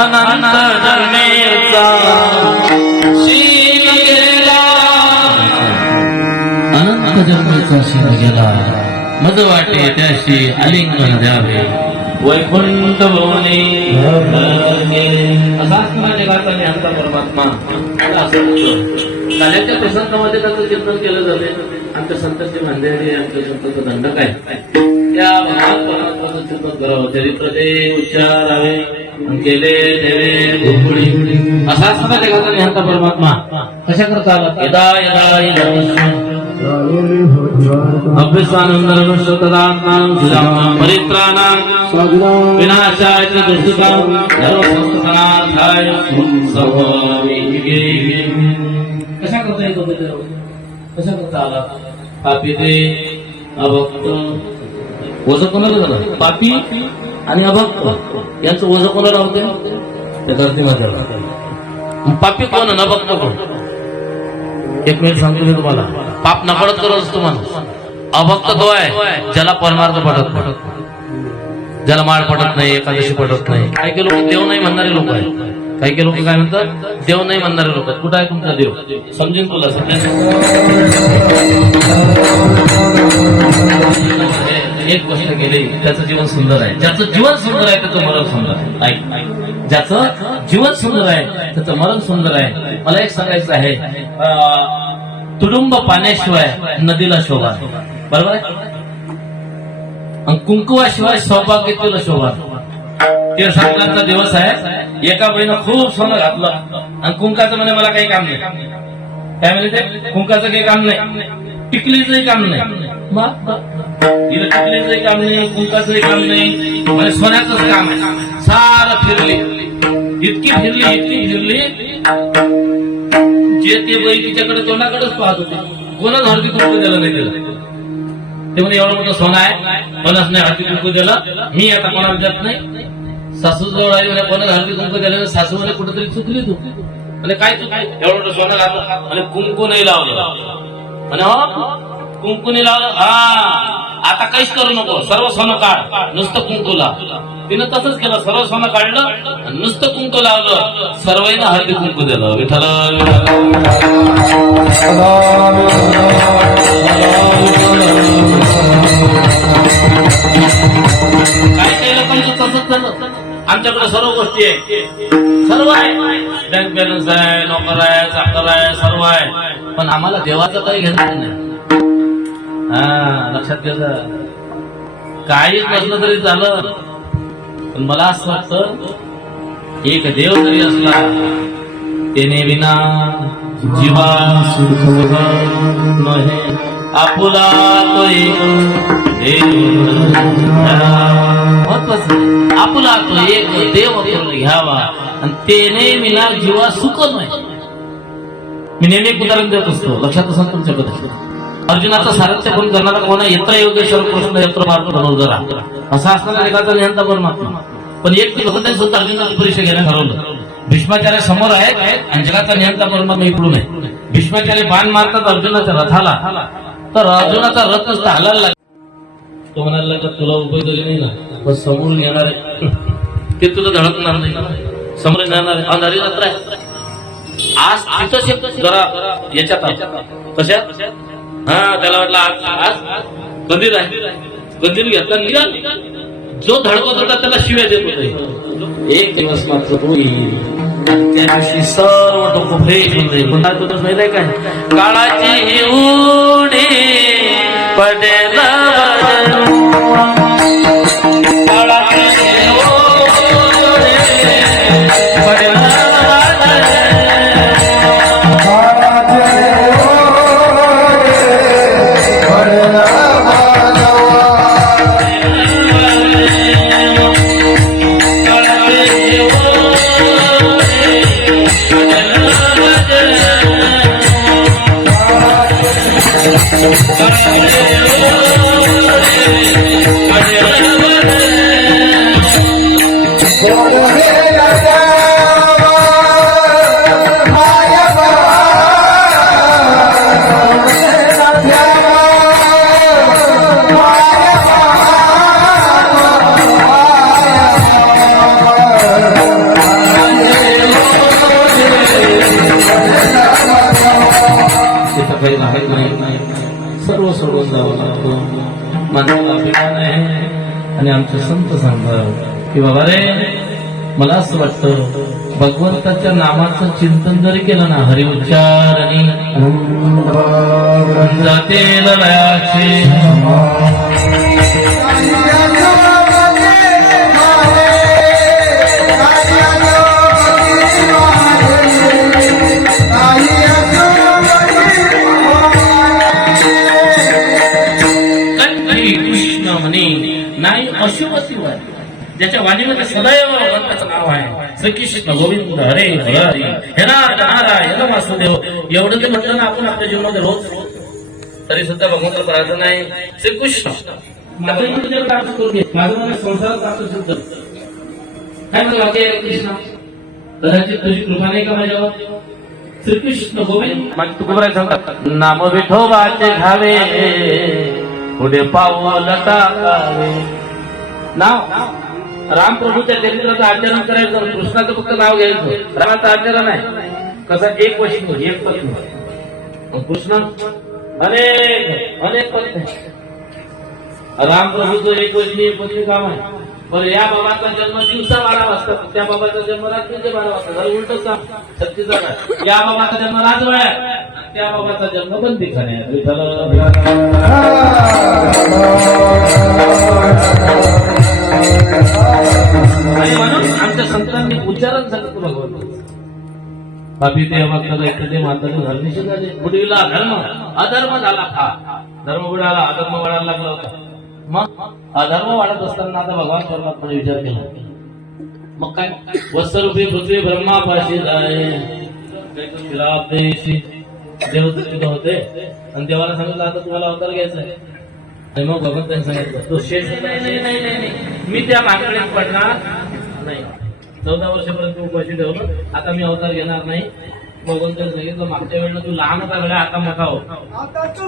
अनंत जन्मेचा शील गेला, अनंत जन्मेचा शील गेला, मज वाटे त्याशी आलिंगन द्यावे वैकुंठ भवने असाच माझ्या गाताने आमचा परमात्मा काल्याच्या प्रसंगामध्ये त्याचं चिंतन केलं जाते. आमच्या संतांची मांदेरी आमच्या संतांचं दंडक आहे त्या महान परमात्माचं चिंतन करावं. चरित्र ते उच्चारावे केले देवे गोकुळी असाच माझ्या गाताने आमचा परमात्मा कशा करता आला. यदा यदा विनाशाय दुष्टां सर्वसंस्थानार्थाय कशा करता येतो कशा करता आला. पापी ते अभक्त वज कोणाला झालं. पापी आणि अभक्त यांचं वज कोणाला होते त्या धरती मातेला. पापी कोण अभक्त कोण. एक मिनिट सांगतो मी तुम्हाला. पाप नकळत करत असतो माणूस. अभक्त तो आहे ज्याला परमार्थ पडत, ज्याला माळ पडत नाही, एकादशी पडत नाही. काही काही लोक देव नाही म्हणणारे लोक आहेत. काही काही लोक काय म्हणतात देव नाही म्हणणारे लोक आहेत. कुठं आहे तुमचा देव समजेन तुला. एक गोष्ट केली त्याचं जीवन सुंदर आहे. ज्याचं जीवन सुंदर आहे त्याचं मरण सुंदर आहे. ज्याचं जीवन सुंदर आहे त्याचं मरण सुंदर आहे. मला एक सांगायचं आहे, तुडुंब पाण्याशिवाय नदीला शोभा बरोबर आहे. कुंकुवाशिवाय सौभाग्यातील शोभा. ते संक्रांतचा दिवस आहे. एका बहिणीनं खूप सोनं घातलं आणि कुंकाचं म्हणजे मला काही काम नाही. काय म्हणजे ते कुंकाचं काही काम नाही, टिकलीचंही काम नाही, टिकलीचंही काम नाही, कुंकाचंही काम नाही, म्हणजे सोन्याचंच काम आहे. सारं फिरली, इतकी फिरली जे ते बाई तिच्याकडे तोंडाकडेच पाहत होते. कोणाच हळदी कुंकू दिलं नाही दिलं. ते म्हणजे एवढं मोठं सोनं आहे, कोणाच नाही हळदी कुंकू दिलं. मी आता कोणाला देत नाही. सासू जवळ आली म्हणजे कोणाला हळदी कुंकू दिलं. सासू म्हणजे कुठेतरी चुकली तू म्हणजे काय चुकली. एवढं मोठं सोनं घातलं आणि कुंकू नाही लावलं म्हणे. हो कुंकू नाही लावलं. हा आता काहीच करू नको, सर्व सोनं काढ, नुसतं कुंकू लाव. तिनं तसंच केलं. सर्व सोनं काढलं, नुसतं कुंकू लावलं. सर्वांना हळदी कुंकू दिलं. विठ्ठल काही काही लोकांचं तसंच झालं. आमच्याकडे सर्व गोष्टी आहे, सर्व आहे. बँक बॅलन्स आहे, नोकर आहे, चाकर आहे, सर्व आहे. पण आम्हाला देवाचं काही घेणं नाही. हा लक्षात घ्यायचं. काहीच नसलं तरी झालं. पण मला असं वाटतं एक देव जरी असला त्याने विना जीवा सुख नहे. आपुला तो एक महत्वाचं. आपुला तो एक देव घ्यावा आणि त्याने विना जीवा सुख नाही. मी नेहमी एक उदाहरण देत असतो, लक्षात असं तुमच्याकडे. अर्जुनाचा सारथ्य कोण करणारा कोणा यत्र योगेश्वर कृष्ण यत्र मार्ग बनवणारा असा असताना एखादा नियंता परमात्मा. पण एक दिवस सुद्धा अर्जुनाची परीक्षा घ्यायला ठरवलं. भीष्माचार्य समोर आहेत आणि जगाचा नियंता परमात्मा इकडून आहे. भीष्माचार्य बाण मारतात अर्जुनाच्या रथाला, तर अर्जुनाचा रथ नुसता हलायला लागला. तो म्हणायला लागला तुला उभय दिली नाही ना, पण समोरून येणार आहे ते तुला धडकणार नाही, समोर येणार आहे. अंधारी रात्र आहे. आज तिथंच जरा याच्यात कशात हा त्याला वाटलं आज कंदीर आहे. कंदीर घेतला निघाल. जो धडकत होता त्याला शिव्या देत होते. एक दिवस मात्र होईल त्या दिवशी सर्व डोकं फ्रेश होते. पुन्हा तुझं नाही काय काळाची उडी पडेल Yeah. सर्व सोडून जावं लागतो. माणसाला अभिमान आहे. आणि आमचे संत सांगतात की बाबा रे, मला असं वाटतं भगवंताच्या नामाचं चिंतन जरी केलं ना, हरि उच्चार आणि जाते लयाचे नाही अशुभती वाणी, ज्याच्या वाणीमध्ये सदैव भगवंताचं नाव आहे. श्रीकृष्ण गोविंद हरे हरे हे नारायण वासुदेव, एवढं ते म्हटलं ना आपण आपल्या जीवनामध्ये रोज तरी सुद्धा भगवंत प्रार्थना आहे. श्रीकृष्ण संसारात काय म्हणतो कृष्ण, कदाचित तुझी कृपा नाही का माझ्यावर. श्रीकृष्ण गोविंद माझी तुकोबराय सांगतात, नाम विठोबाचे घावे पुढे पाऊल टाकावे. नाव रामप्रभूच्या चरित्राचं आचरण करायचं, कृष्णाचं फक्त नाव घ्यायचं, रामाचं आचरण आहे. कसं एक वस्तू एक पत्नी, कृष्ण अनेक अनेक पत्नी. रामप्रभूचं एक वचनी एक पत्नी काम आहे. बरं, या बाबाचा जन्म दिवसा 12 वाजता, त्या बाबाचा जन्म रात्रीचे 12 वाजता. जर उलट सांग सत्तीचा काय, या बाबाचा जन्म राजवाड्यात, त्या बाबाचा जन्म बंदीखान्यात. आणि म्हणून आमच्या संतांनी उच्चारण सांगितलं भगवंत. बापी ते वाक्याला एकटे माताचे धर्मनिषेध झाले. बुडीला धर्म अधर्म झाला. धर्म बुडाला, अधर्म वाढायला लागला होता. मग अधर्म वाढत असताना आता भगवान परमात्माने विचार केला. मग काय, वत्सरूपी पृथ्वी ब्रह्मापाशी जाय देवदत्त होते आणि देवाला सांगितलं आता तुम्हाला अवतार घ्यायचा आहे. आणि मग भगवंतांनी सांगितलं तो शेष नाही, मी त्या मागणीत पडणार नाही. 14 वर्षापर्यंत उपाशी ठेवलं, आता मी अवतार घेणार नाही. भगवंतांनी सांगितलं मागच्या वेळेला तू लहान होता वेळा, आता मोठा हो. आता तू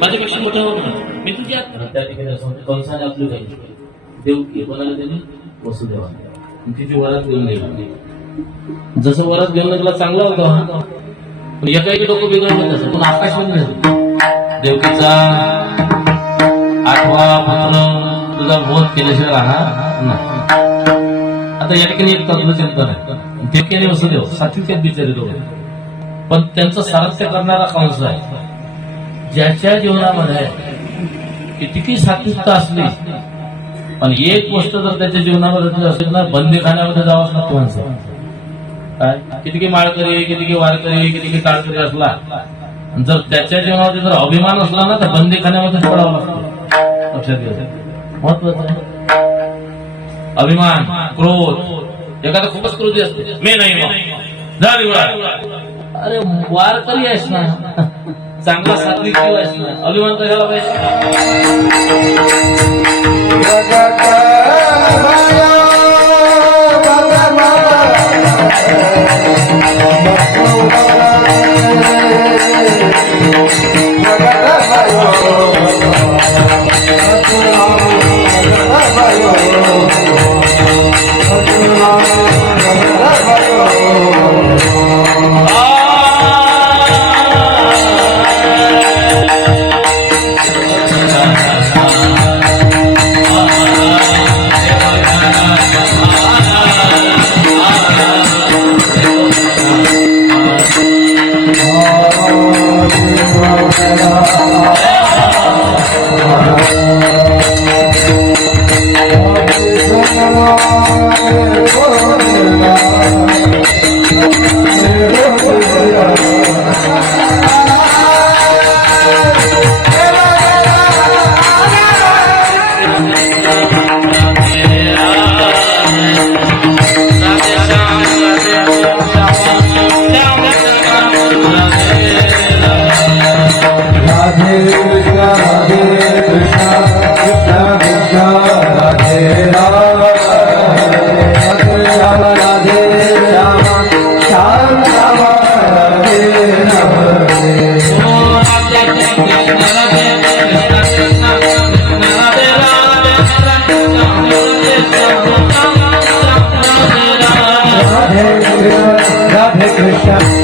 माझ्यापेक्षा मोठा होत नाही, मी तुझी आत्मा. त्या ठिकाणी कंसाने आपली काही देवकी कोणाला दिली, वसुदेवा. तिची वरात घेऊन गेली. जसं वरात घेऊन गेला चांगला होता, पण एकाएकी डोकं बिघडलं तसं. पण आकाशवाणी झाली, देवकीचा 8वा पुत्र तुझा बोध केल्याशिवाय राहणार नाही. आता या ठिकाणी एक तत्व चिंतन आहे. देवकी वसुदेव सात्विक बिचारी दोघे, पण त्यांचं सारथ्य करणारा कंस आहे. ज्याच्या जीवनामध्ये कितीही सात्विकता असली, पण एक गोष्ट जर त्याच्या जीवनामध्ये असेल ना, बंदीखान्यामध्ये जावंच लागतं माणसं. काय किती माळकरी, किती वारकरी, किती टाळकरी असला, जर त्याच्या जीवनामध्ये जर अभिमान असला ना, तर बंदीखान्यामध्ये पडावं लागतं. लक्षात घ्या, महत्वाचं आहे. अभिमान, क्रोध, एखादा खूपच क्रोधी असते, मी नाही मग. अरे वारकरी आहेस ना, चांगला सात्विक जीव असणार, अभिमान कशाला पाहिजे.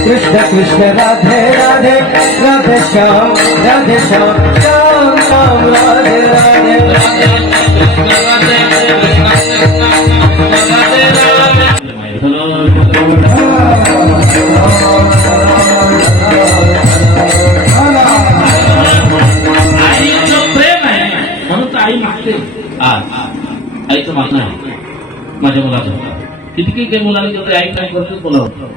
कृष्ण कृष्ण राधे राधे राधे श्याम श्याम श्याम राधे राधे आईचं प्रेम आहे म्हणून आई मागते. आईचं मागणं आहे माझ्या मुलाचं. किती काही मुलांनी जेवढे आई काय करतोच बोलावं.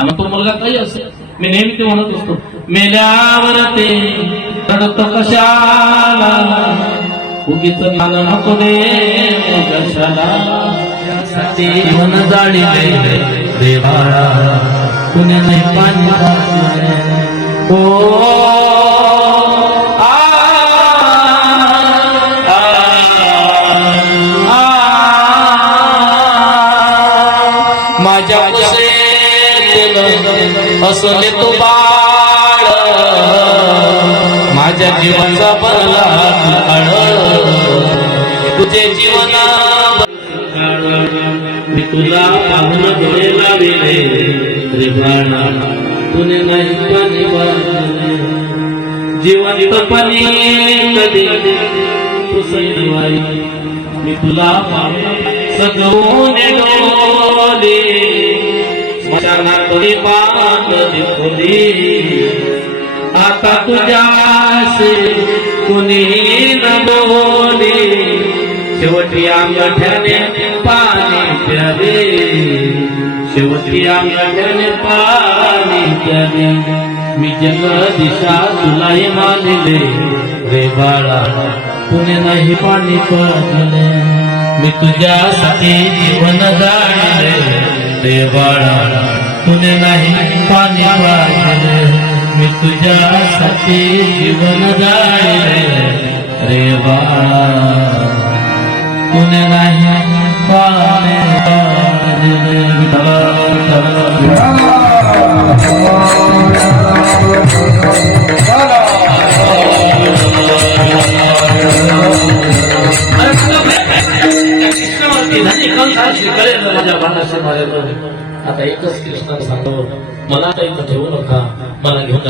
आणि तो मुलगा काही असेल, मी नेहमी ते म्हणत असतो, मेल्यावर ते रडत कशाला, उगीच मान नको दे कशाला, जीवन जाळीले देवाळा कुणी नाही पाणी ओ माझ्या असले तो बाळ माझ्या जीवनाचा बनला तुझे जीवन मी तुला पाहून डोळे लाविले रे बाळा तुने नाही जिवंतपणे कधी तू सैवाई मी तुला पाहून सजवून डोले स्मशानातली पान दिखोली आता तुझ्याशी कुणी न बोले शेवटी अंगठ्याने पाणी प्यावे शेवटी अंगठ्याने पाणी प्यावे मी जगदिशा तुलाही मानले रे बाळा तुने नाही पाणी पाजले मी तुझ्यासाठी जीवन जाणले रे बाळा तुने नाही पाणी पाजले मी तुझ्यासाठी जीवन जाणले रे बाळा तुने नाही पाणी पाजले. आता एकच कृष्ण सांगतो मला काही ठेवू नका मला घेऊन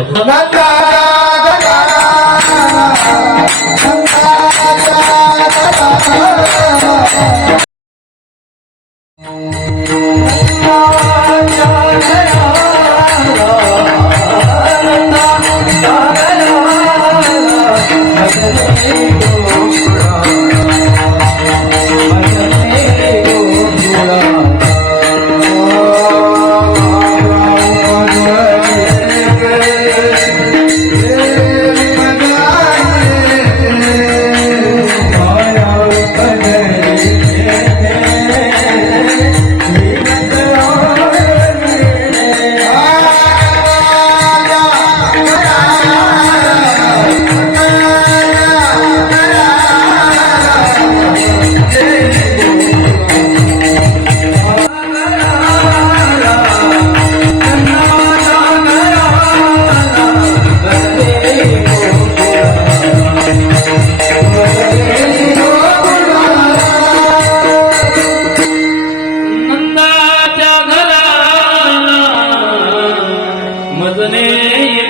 वजने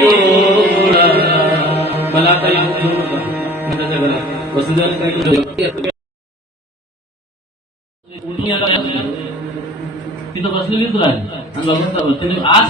गोळा. मला आता येऊन घेऊ नका. नंतरच्या घरात वसुदेवाला काय केलं? उठून यायला तिथं बसलेलीच राहिली आणि बघत त्याने आज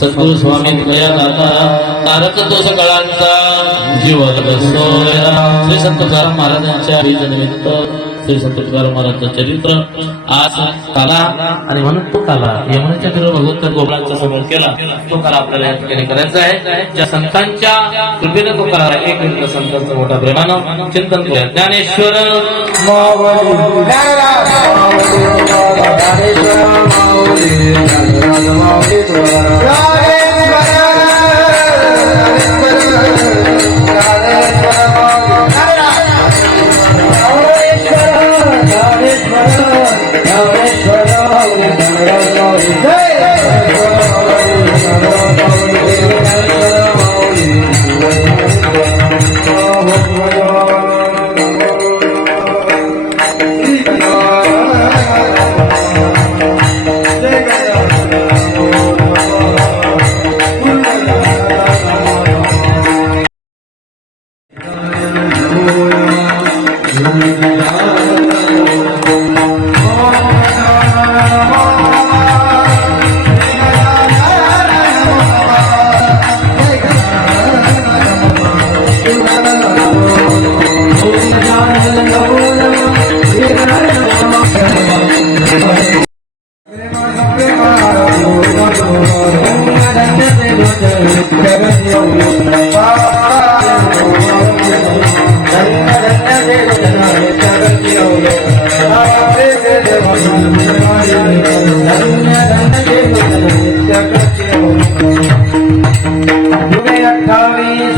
सद्गुरु स्वामी दया दाता तारक दोष कळांचा जीवन सोया. श्री संत तुकाराम महाराजांच्या निमित्त श्री संत तुकाराम महाराजांचं चरित्र आज काला आणि म्हणून तो काला यमुनेच्या तीरावर भगवंत गोपाळांच्या समोर केला. तो काला आपल्याला या ठिकाणी करायचा आहे. ज्या संतांच्या कृपेने तो करा एक मिनिट संतांचं मोठ्या प्रेमानं चिंतन करूया. ज्ञानेश्वर Amen.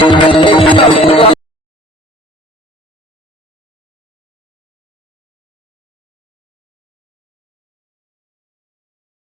Thank you.